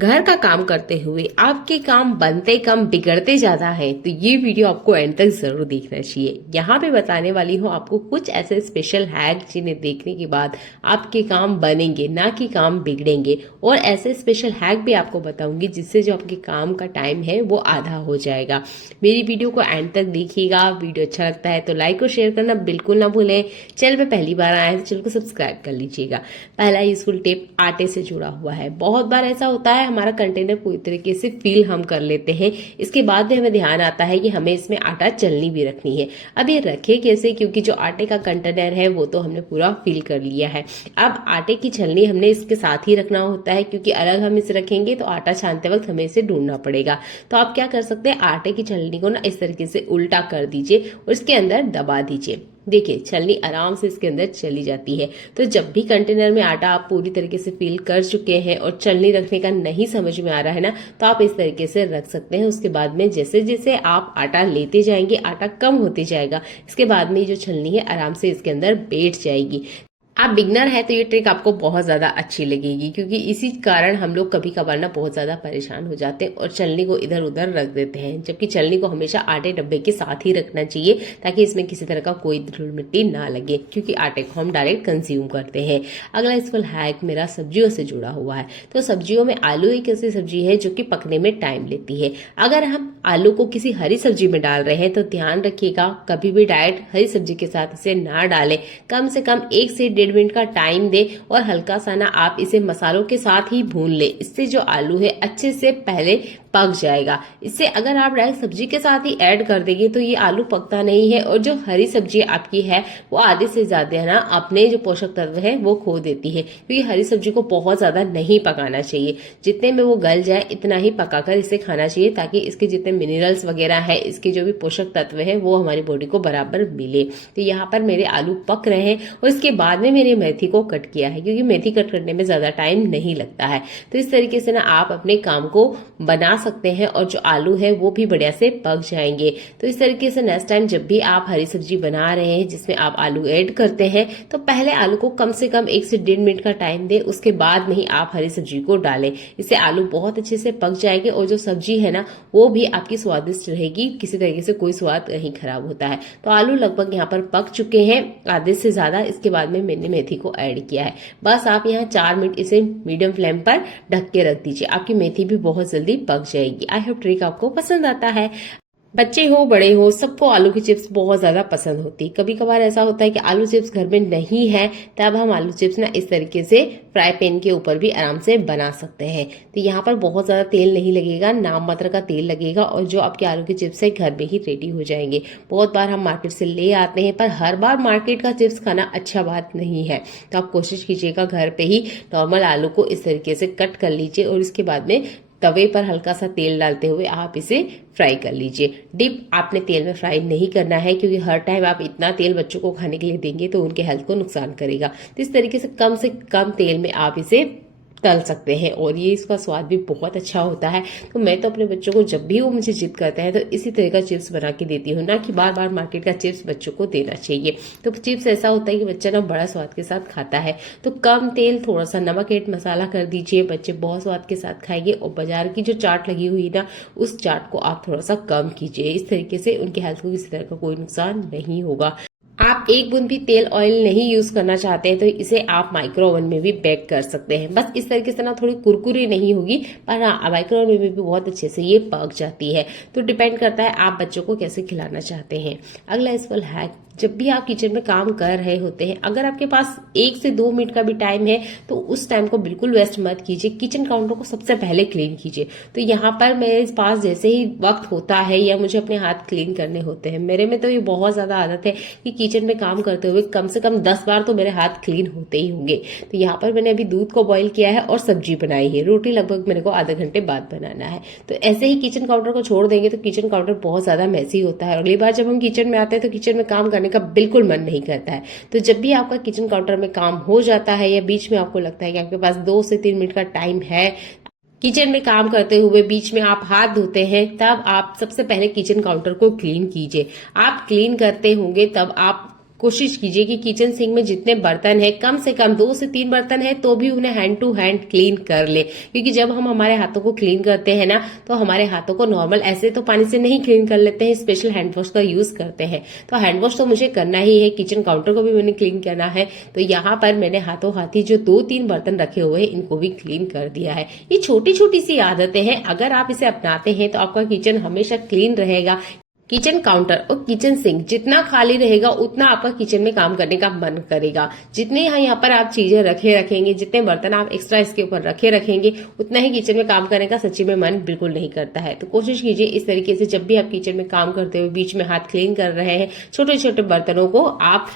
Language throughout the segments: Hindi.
घर का काम करते हुए आपके काम बनते कम बिगड़ते ज्यादा है तो ये वीडियो आपको एंड तक जरूर देखना चाहिए। यहाँ पे बताने वाली हूँ आपको कुछ ऐसे स्पेशल हैक जिन्हें देखने के बाद आपके काम बनेंगे ना कि काम बिगड़ेंगे, और ऐसे स्पेशल हैक भी आपको बताऊंगी जिससे जो आपके काम का टाइम है वो आधा हो जाएगा। मेरी वीडियो को एंड तक देखिएगा। वीडियो अच्छा लगता है तो लाइक और शेयर करना बिल्कुल ना भूलें। चैनल पे पहली बार आए तो चैनल को सब्सक्राइब कर लीजिएगा। पहला यूजफुल टिप आटे से जुड़ा हुआ है। बहुत बार ऐसा होता है हमारा कंटेनर पूरी तरीके से फिल हम कर लेते हैं, इसके बाद भी हमें ध्यान आता है कि हमें इसमें आटा चलनी भी रखनी है। अब ये रखे कैसे, क्योंकि जो आटे का कंटेनर है वो तो हमने पूरा फिल कर लिया है। अब आटे की छलनी हमने इसके साथ ही रखना होता है, क्योंकि अलग हम इसे रखेंगे तो आटा छानते वक्त हमें इसे ढूंढना पड़ेगा। तो आप क्या कर सकते हैं, आटे की छलनी को ना इस तरीके से उल्टा कर दीजिए और इसके अंदर दबा दीजिए। देखिए छलनी आराम से इसके अंदर चली जाती है। तो जब भी कंटेनर में आटा आप पूरी तरीके से फिल कर चुके हैं और छलनी रखने का नहीं समझ में आ रहा है ना, तो आप इस तरीके से रख सकते हैं। उसके बाद में जैसे जैसे आप आटा लेते जाएंगे आटा कम होते जाएगा। इसके बाद में जो छलनी है आराम से इसके अंदर बैठ जाएगी। आप बिगनर है तो ये ट्रिक आपको बहुत ज्यादा अच्छी लगेगी, क्योंकि इसी कारण हम लोग कभी कभार ना बहुत ज्यादा परेशान हो जाते हैं और छलनी को इधर उधर रख देते हैं, जबकि छलनी को हमेशा आटे डब्बे के साथ ही रखना चाहिए ताकि इसमें किसी तरह का कोई धूल मिट्टी ना लगे, क्योंकि आटे को हम डायरेक्ट कंज्यूम करते हैं। अगला इसफल हैक मेरा सब्जियों से जुड़ा हुआ है। तो सब्जियों में आलू एक ऐसी सब्जी है जो कि पकने में टाइम लेती है। अगर हम आलू को किसी हरी सब्जी में डाल रहे हैं तो ध्यान रखिएगा कभी भी डायरेक्ट हरी सब्जी के साथ इसे ना डालें। कम से कम 1 से 1.5 मिनट का टाइम दे और हल्का सा ना आप इसे मसालों के साथ ही भून ले। इससे जो आलू है अच्छे से पहले पक जाएगा। इससे अगर आप डायरेक्ट सब्जी के साथ ही ऐड कर देंगे तो ये आलू पकता नहीं है और जो हरी सब्जी आपकी है वो आधे से ज्यादा ना अपने जो पोषक तत्व है वो खो देती है, क्योंकि हरी सब्जी को बहुत ज्यादा नहीं पकाना चाहिए। जितने में वो गल जाए इतना ही पकाकर इसे खाना चाहिए, ताकि इसके जितने मिनरल्स वगैरह है, इसके जो भी पोषक तत्व है वो हमारी बॉडी को बराबर मिले। तो यहाँ पर मेरे आलू पक रहे हैं और इसके बाद में मेरे मेथी को कट किया है, क्योंकि मेथी कट करने में ज्यादा टाइम नहीं लगता है। तो इस तरीके से ना आप अपने काम को बना सकते हैं और जो आलू है वो भी बढ़िया से पक जाएंगे। तो इस तरीके से नेक्स्ट टाइम जब भी आप हरी सब्जी बना रहे हैं जिसमें आप आलू ऐड करते हैं तो पहले आलू को कम से कम 1 से 1.5 मिनट का टाइम दें, उसके बाद में ही आप हरी सब्जी को डालें। इससे आलू बहुत अच्छे से पक जाएंगे और जो सब्जी है ना वो भी आपकी स्वादिष्ट रहेगी, किसी तरीके से कोई स्वाद नहीं खराब होता है। तो आलू लगभग यहाँ पर पक चुके हैं आधे से ज्यादा। इसके बाद में मैंने मेथी को ऐड किया है। बस आप यहाँ 4 मिनट इसे मीडियम फ्लेम पर ढक के रख दीजिए, आपकी मेथी भी बहुत जल्दी पक जाएगी। आई होप ट्रिक आपको पसंद आता है। बच्चे हो बड़े हो सबको आलू की चिप्स बहुत ज्यादा पसंद होती है। कभी कभार ऐसा होता है कि आलू चिप्स घर में नहीं है, तब हम आलू चिप्स ना इस तरीके से फ्राई पैन के ऊपर भी आराम से बना सकते हैं। तो यहाँ पर बहुत ज्यादा तेल नहीं लगेगा, नाम मात्र का तेल लगेगा और जो आपके आलू के चिप्स है घर में ही रेडी हो जाएंगे। बहुत बार हम मार्केट से ले आते हैं, पर हर बार मार्केट का चिप्स खाना अच्छा बात नहीं है। तो आप कोशिश कीजिएगा घर पे ही नॉर्मल आलू को इस तरीके से कट कर लीजिए और इसके बाद में तवे पर हल्का सा तेल डालते हुए आप इसे फ्राई कर लीजिए। डीप आपने तेल में फ्राई नहीं करना है, क्योंकि हर टाइम आप इतना तेल बच्चों को खाने के लिए देंगे तो उनके हेल्थ को नुकसान करेगा। तो इस तरीके से कम तेल में आप इसे तल सकते हैं और ये इसका स्वाद भी बहुत अच्छा होता है। तो मैं तो अपने बच्चों को जब भी वो मुझे जिद करते हैं तो इसी तरह का चिप्स बना के देती हूँ, ना कि बार बार मार्केट का चिप्स बच्चों को देना चाहिए। तो चिप्स ऐसा होता है कि बच्चा ना बड़ा स्वाद के साथ खाता है। तो कम तेल, थोड़ा सा नमक ऐड मसाला कर दीजिए, बच्चे बहुत स्वाद के साथ खाएंगे। और बाजार की जो चाट लगी हुई ना उस चाट को आप थोड़ा सा कम कीजिए। इस तरीके से उनके हेल्थ को किसी तरह का कोई नुकसान नहीं होगा। आप एक बूंद भी तेल ऑयल नहीं यूज करना चाहते हैं तो इसे आप माइक्रो ओवन में भी बेक कर सकते हैं। बस इस तरीके से ना थोड़ी कुरकुरी नहीं होगी, पर हाँ माइक्रो ओवन में भी बहुत अच्छे से ये पक जाती है। तो डिपेंड करता है आप बच्चों को कैसे खिलाना चाहते हैं। अगला इसफल हैक, जब भी आप किचन में काम कर रहे होते हैं, अगर आपके पास 1 से 2 मिनट का भी टाइम है तो उस टाइम को बिल्कुल वेस्ट मत कीजिए। किचन काउंटर को सबसे पहले क्लीन कीजिए। तो यहाँ पर मेरे पास जैसे ही वक्त होता है या मुझे अपने हाथ क्लीन करने होते हैं, मेरे में तो ये बहुत ज्यादा आदत है कि किचन में काम करते हुए कम से कम 10 बार तो मेरे हाथ क्लीन होते ही होंगे। तो यहाँ पर मैंने अभी दूध को बॉईल किया है और सब्जी बनाई है। रोटी लगभग मेरे को आधे घंटे बाद बनाना है। तो ऐसे ही किचन काउंटर को छोड़ देंगे तो किचन काउंटर बहुत ज्यादा मैसी होता है। अगली बार जब हम किचन में आते हैं तो किचन में काम करने का बिल्कुल मन नहीं करता है। तो जब भी आपका किचन काउंटर में काम हो जाता है या बीच में आपको लगता है कि आपके पास 2 से 3 मिनट का टाइम है, किचन में काम करते हुए बीच में आप हाथ धोते हैं, तब आप सबसे पहले किचन काउंटर को क्लीन कीजिए। आप क्लीन करते होंगे तब आप कोशिश कीजिए कि किचन सिंक में जितने बर्तन है कम से कम 2 से 3 बर्तन है तो भी उन्हें हैंड टू हैंड क्लीन कर ले, क्योंकि जब हम हमारे हाथों को क्लीन करते हैं ना तो हमारे हाथों को नॉर्मल ऐसे तो पानी से नहीं क्लीन कर लेते हैं, स्पेशल हैंड वॉश का यूज करते हैं। तो हैंड वॉश तो मुझे करना ही है, किचन काउंटर को भी मैंने क्लीन करना है। तो यहाँ पर मैंने हाथों हाथी जो 2-3 बर्तन रखे हुए हैं इनको भी क्लीन कर दिया है। ये छोटी छोटी सी आदतें हैं, अगर आप इसे अपनाते हैं तो आपका किचन हमेशा क्लीन रहेगा। किचन काउंटर और किचन सिंक जितना खाली रहेगा उतना आपका किचन में काम करने का मन करेगा। जितने यहाँ पर आप चीजें रखेंगे, जितने बर्तन आप एक्स्ट्रा इसके ऊपर रखेंगे, उतना ही किचन में काम करने का सच्ची में मन बिल्कुल नहीं करता है। तो कोशिश कीजिए इस तरीके से जब भी आप किचन में काम करते हुए बीच में हाथ क्लीन कर रहे हैं, छोटे छोटे बर्तनों को आप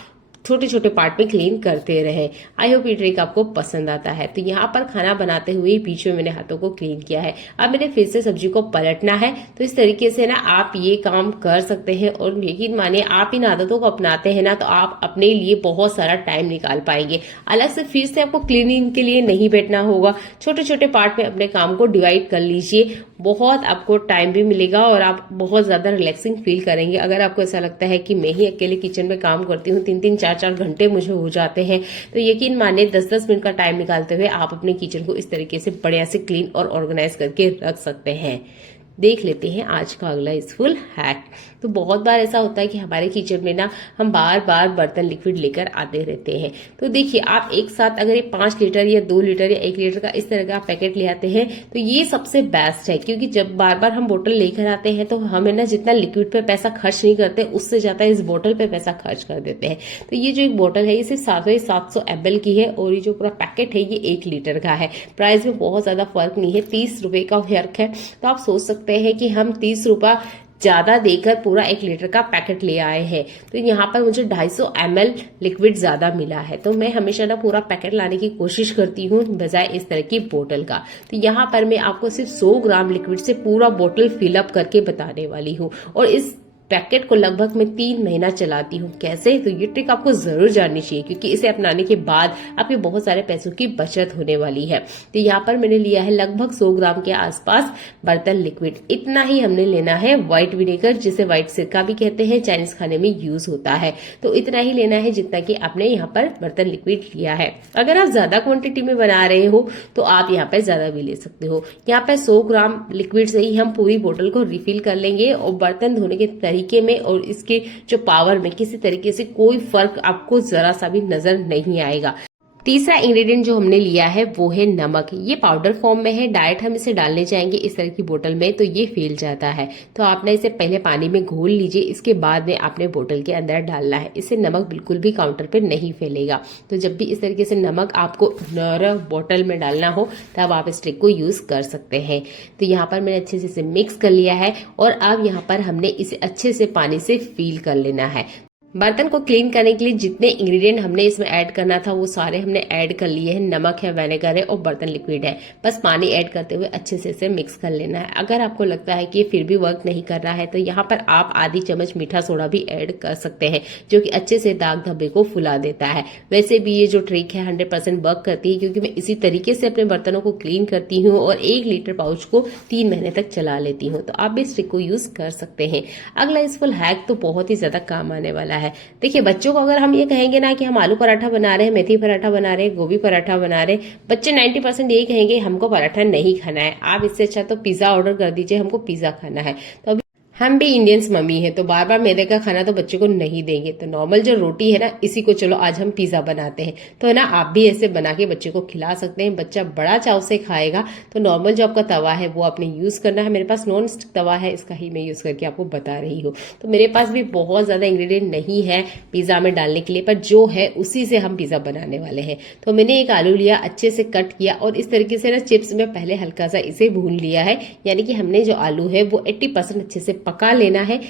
छोटे छोटे पार्ट में क्लीन करते रहे। आई होप ये ट्रिक आपको पसंद आता है। तो यहाँ पर खाना बनाते हुए बीच में मैंने हाथों को क्लीन किया है। अब मैंने फिर से सब्जी को पलटना है। तो इस तरीके से ना आप ये काम कर सकते हैं और यकीन मानिए आप इन आदतों को अपनाते हैं ना तो आप अपने लिए बहुत सारा टाइम निकाल पाएंगे। अलग से फिर से आपको क्लीनिंग के लिए नहीं बैठना होगा। छोटे छोटे पार्ट में अपने काम को डिवाइड कर लीजिए, बहुत आपको टाइम भी मिलेगा और आप बहुत ज्यादा रिलैक्सिंग फील करेंगे। अगर आपको ऐसा लगता है कि मैं ही अकेले किचन में काम करती हूँ, 3-3 4-4 घंटे मुझे हो जाते हैं, तो यकीन मानिए 10-10 मिनट का टाइम निकालते हुए आप अपने किचन को इस तरीके से बढ़िया से क्लीन और ऑर्गेनाइज करके रख सकते हैं। देख लेते हैं आज का अगला यूजफुल हैक। तो बहुत बार ऐसा होता है कि हमारे किचन में ना हम बार बार बर्तन लिक्विड लेकर आते रहते हैं। तो देखिए आप एक साथ अगर ये 5 लीटर या 2 लीटर या 1 लीटर का इस तरह का पैकेट ले आते हैं तो ये सबसे बेस्ट है, क्योंकि जब बार बार हम बोतल लेकर आते हैं तो हमें ना जितना लिक्विड पे पैसा खर्च नहीं करते उससे ज्यादा इस बोतल पे पैसा खर्च कर देते हैं। तो ये जो एक बोतल है ये सिर्फ 700 ml की है और ये जो पूरा पैकेट है ये 1 लीटर का है। प्राइस में बहुत ज्यादा फर्क नहीं है, 30 रुपए का फर्क है। तो आप सोच सकते हैं कि हम 30 रुपया ज्यादा देकर पूरा 1 लीटर का पैकेट ले आए हैं। तो यहाँ पर मुझे 250 ml लिक्विड ज्यादा मिला है। तो मैं हमेशा ना पूरा पैकेट लाने की कोशिश करती हूँ बजाय इस तरह की बोतल का। तो यहाँ पर मैं आपको सिर्फ 100 ग्राम लिक्विड से पूरा बोतल फिलअप करके बताने वाली हूँ और इस पैकेट को लगभग मैं 3 महीना चलाती हूँ। कैसे? तो ये ट्रिक आपको जरूर जाननी चाहिए, क्योंकि इसे अपनाने के बाद आपके बहुत सारे पैसों की बचत होने वाली है। तो यहाँ पर मैंने लिया है लगभग 100 ग्राम के आसपास बर्तन लिक्विड। इतना ही हमने लेना है व्हाइट विनेगर, जिसे व्हाइट सिरका भी कहते हैं, चाइनीज खाने में यूज होता है। तो इतना ही लेना है जितना कि आपने यहाँ पर बर्तन लिक्विड लिया है। अगर आप ज्यादा क्वांटिटी में बना रहे हो तो आप यहाँ पर ज्यादा भी ले सकते हो। यहाँ पर 100 ग्राम लिक्विड से ही हम पूरी बोतल को रिफिल कर लेंगे और बर्तन धोने के तरीके में और इसके जो पावर में किसी तरीके से कोई फर्क आपको जरा सा भी नजर नहीं आएगा। तीसरा इंग्रेडिएंट जो हमने लिया है वो है नमक। ये पाउडर फॉर्म में है, डायरेक्ट हम इसे डालने जाएंगे इस तरह की बोतल में तो ये फैल जाता है। तो आपने इसे पहले पानी में घोल लीजिए, इसके बाद में आपने बोतल के अंदर डालना है। इससे नमक बिल्कुल भी काउंटर पे नहीं फैलेगा। तो जब भी इस तरीके से नमक आपको बोतल में डालना हो तब आप इस ट्रिक को यूज कर सकते हैं। तो यहाँ पर मैंने अच्छे से इसे मिक्स कर लिया है और अब यहाँ पर हमने इसे अच्छे से पानी से फील कर लेना है। बर्तन को क्लीन करने के लिए जितने इंग्रेडिएंट हमने इसमें ऐड करना था वो सारे हमने ऐड कर लिए हैं। नमक है, विनेगर है और बर्तन लिक्विड है। बस पानी ऐड करते हुए अच्छे से इसे मिक्स कर लेना है। अगर आपको लगता है कि ये फिर भी वर्क नहीं कर रहा है तो यहाँ पर आप आधी चम्मच मीठा सोडा भी ऐड कर सकते हैं, जो कि अच्छे से दाग धब्बे को फुला देता है। वैसे भी ये जो ट्रिक है 100% वर्क करती है, क्योंकि मैं इसी तरीके से अपने बर्तनों को क्लीन करती हूँ और 1 लीटर पाउच को 3 महीने तक चला लेती हूँ। तो आप भी इस ट्रिक को यूज कर सकते हैं। अगला यूजफुल हैक तो बहुत ही ज्यादा काम आने वाला है। देखिए बच्चों को अगर हम ये कहेंगे ना कि हम आलू पराठा बना रहे हैं, मेथी पराठा बना रहे हैं, गोभी पराठा बना रहे हैं, बच्चे 90% यही कहेंगे हमको पराठा नहीं खाना है। आप इससे अच्छा तो पिज्जा ऑर्डर कर दीजिए, हमको पिज्जा खाना है। तो हम भी इंडियंस मम्मी है तो बार बार मैदे का खाना तो बच्चे को नहीं देंगे। तो नॉर्मल जो रोटी है ना इसी को चलो आज हम पिज्जा बनाते हैं। तो है ना आप भी ऐसे बना के बच्चे को खिला सकते हैं, बच्चा बड़ा चाव से खाएगा। तो नॉर्मल जो आपका तवा है वो आपने यूज करना है। मेरे पास नॉन स्टिक तवा है, इसका ही मैं यूज करके आपको बता रही हूँ। तो मेरे पास भी बहुत ज्यादा इंग्रेडिएंट नहीं है पिज्जा में डालने के लिए, पर जो है उसी से हम पिज्जा बनाने वाले हैं। तो मैंने एक आलू लिया, अच्छे से कट किया और इस तरीके से ना चिप्स में पहले हल्का सा इसे भून लिया है। यानी कि हमने जो आलू है वो 80% अच्छे से पका लेना है।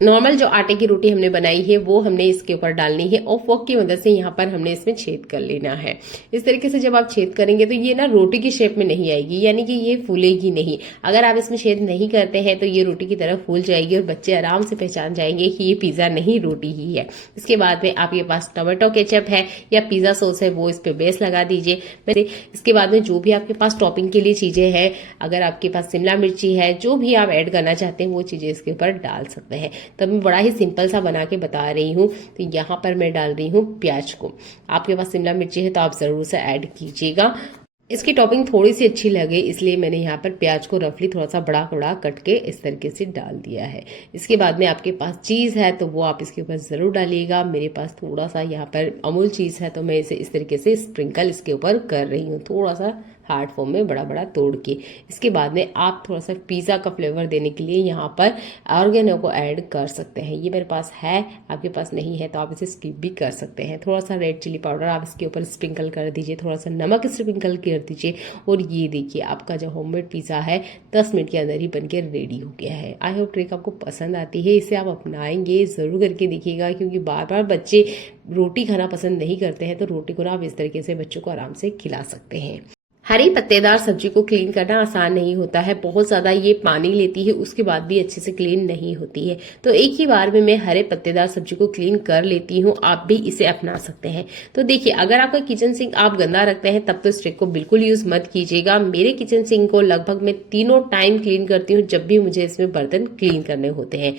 नॉर्मल जो आटे की रोटी हमने बनाई है वो हमने इसके ऊपर डालनी है और फोक की मदद से यहाँ पर हमने इसमें छेद कर लेना है। इस तरीके से जब आप छेद करेंगे तो ये ना रोटी की शेप में नहीं आएगी, यानी कि ये फूलेगी नहीं। अगर आप इसमें छेद नहीं करते हैं तो ये रोटी की तरह फूल जाएगी और बच्चे आराम से पहचान जाएंगे कि ये पिज्जा नहीं रोटी ही है। इसके बाद में आपके पास टोमेटो केचप है या पिज्जा सॉस है वो इस पे बेस लगा दीजिए। इसके बाद में जो भी आपके पास टॉपिंग के लिए चीजें हैं, अगर आपके पास शिमला मिर्ची है, जो भी आप ऐड करना चाहते हैं वो चीजें इसके ऊपर डाल सकते हैं। तब मैं बड़ा ही सिंपल सा बना के बता रही हूँ। तो यहाँ पर मैं डाल रही हूँ प्याज को। आपके पास शिमला मिर्ची है तो आप जरूर से ऐड कीजिएगा। इसकी टॉपिंग थोड़ी सी अच्छी लगे इसलिए मैंने यहाँ पर प्याज को रफली थोड़ा सा बड़ा बड़ा कट के इस तरीके से डाल दिया है। इसके बाद में आपके पास चीज़ है तो वो आप इसके ऊपर ज़रूर डालिएगा। मेरे पास थोड़ा सा यहाँ पर अमूल चीज़ है तो मैं इसे इस तरीके से स्प्रिंकल इसके ऊपर कर रही हूँ, थोड़ा सा हार्ड फॉर्म में बड़ा बड़ा तोड़ के। इसके बाद में आप थोड़ा सा पिज़्ज़ा का फ्लेवर देने के लिए यहाँ पर ऑर्गेनो को ऐड कर सकते हैं। ये मेरे पास है, आपके पास नहीं है तो आप इसे स्किप भी कर सकते हैं। थोड़ा सा रेड चिली पाउडर आप इसके ऊपर स्प्रिंकल कर दीजिए, थोड़ा सा नमक स्प्रिंकल कर दीजिए और ये देखिए आपका जो होममेड पिज़्ज़ा है 10 मिनट के अंदर ही बनके रेडी हो गया है। आई होप ट्रिक आपको पसंद आती है, इसे आप अपनाएंगे ज़रूर करके देखिएगा, क्योंकि बार बार बच्चे रोटी खाना पसंद नहीं करते हैं तो रोटी को ना आप इस तरीके से बच्चों को आराम से खिला सकते हैं। हरी पत्तेदार सब्जी को क्लीन करना आसान नहीं होता है, बहुत ज्यादा ये पानी लेती है, उसके बाद भी अच्छे से क्लीन नहीं होती है। तो एक ही बार में मैं हरे पत्तेदार सब्जी को क्लीन कर लेती हूँ, आप भी इसे अपना सकते हैं। तो देखिए, अगर आपका किचन सिंक आप गंदा रखते हैं तब तो इस ट्रिक को बिल्कुल यूज मत कीजिएगा। मेरे किचन सिंक को लगभग मैं 3 टाइम क्लीन करती हूँ जब भी मुझे इसमें बर्तन क्लीन करने होते हैं।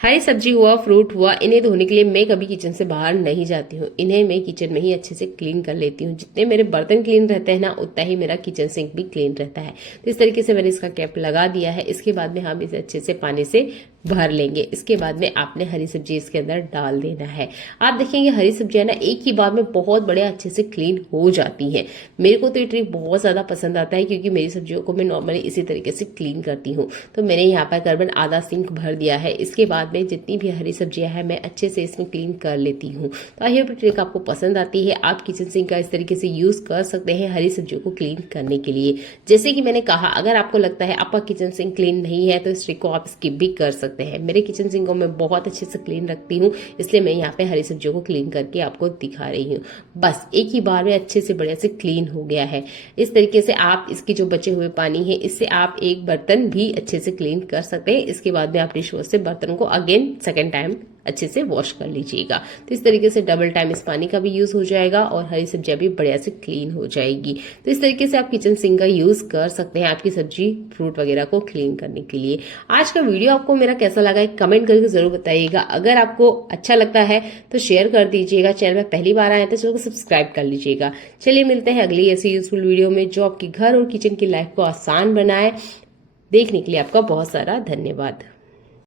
हरी सब्जी हुआ, फ्रूट हुआ, इन्हें धोने के लिए मैं कभी किचन से बाहर नहीं जाती हूँ, इन्हें मैं किचन में ही अच्छे से क्लीन कर लेती हूँ। जितने मेरे बर्तन क्लीन रहते हैं ना उतना ही मेरा किचन सिंक भी क्लीन रहता है। तो इस तरीके से मैंने इसका कैप लगा दिया है। इसके बाद में हम इसे अच्छे से पानी से भर लेंगे। इसके बाद में आपने हरी सब्जी इसके अंदर डाल देना है। आप देखेंगे हरी सब्जियां ना एक ही बार में बहुत बड़े अच्छे से क्लीन हो जाती हैं। मेरे को तो ये ट्रिक बहुत ज्यादा पसंद आता है, क्योंकि मेरी सब्जियों को मैं नॉर्मली इसी तरीके से क्लीन करती हूँ। तो मैंने यहाँ पर करीबन आधा सिंक भर दिया है। इसके बाद में जितनी भी हरी सब्जियां हैं मैं अच्छे से इसमें क्लीन कर लेती हूँ। तो आई होप ट्रिक आपको पसंद आती है। आप किचन सिंक का इस तरीके से यूज कर सकते हैं हरी सब्जियों को क्लीन करने के लिए। जैसे कि मैंने कहा, अगर आपको लगता है आपका किचन सिंक क्लीन नहीं है तो इस ट्रिक को आप स्किप भी कर सकते हैं। मेरे किचन सिंक को मैं बहुत अच्छे से क्लीन रखती हूँ, इसलिए मैं यहाँ पे हरी सब्जियों को क्लीन करके आपको दिखा रही हूँ। बस एक ही बार में अच्छे से बढ़िया से क्लीन हो गया है। इस तरीके से आप इसकी जो बचे हुए पानी है इससे आप एक बर्तन भी अच्छे से क्लीन कर सकते हैं। इसके बाद में आप डिश वॉश से बर्तन को अगेन सेकेंड टाइम अच्छे से वॉश कर लीजिएगा। तो इस तरीके से डबल टाइम इस पानी का भी यूज हो जाएगा और हरी सब्जियां भी बढ़िया से क्लीन हो जाएगी। तो इस तरीके से आप किचन सिंक का यूज कर सकते हैं आपकी सब्जी फ्रूट वगैरह को क्लीन करने के लिए। आज का वीडियो आपको मेरा कैसा लगा कमेंट करके जरूर बताइएगा। अगर आपको अच्छा लगता है तो शेयर कर दीजिएगा। चैनल में पहली बार आए तो चैनल को सब्सक्राइब कर लीजिएगा। चलिए मिलते हैं अगली ऐसी यूजफुल वीडियो में जो आपके घर और किचन की लाइफ को आसान बनाए। देखने के लिए आपका बहुत सारा धन्यवाद।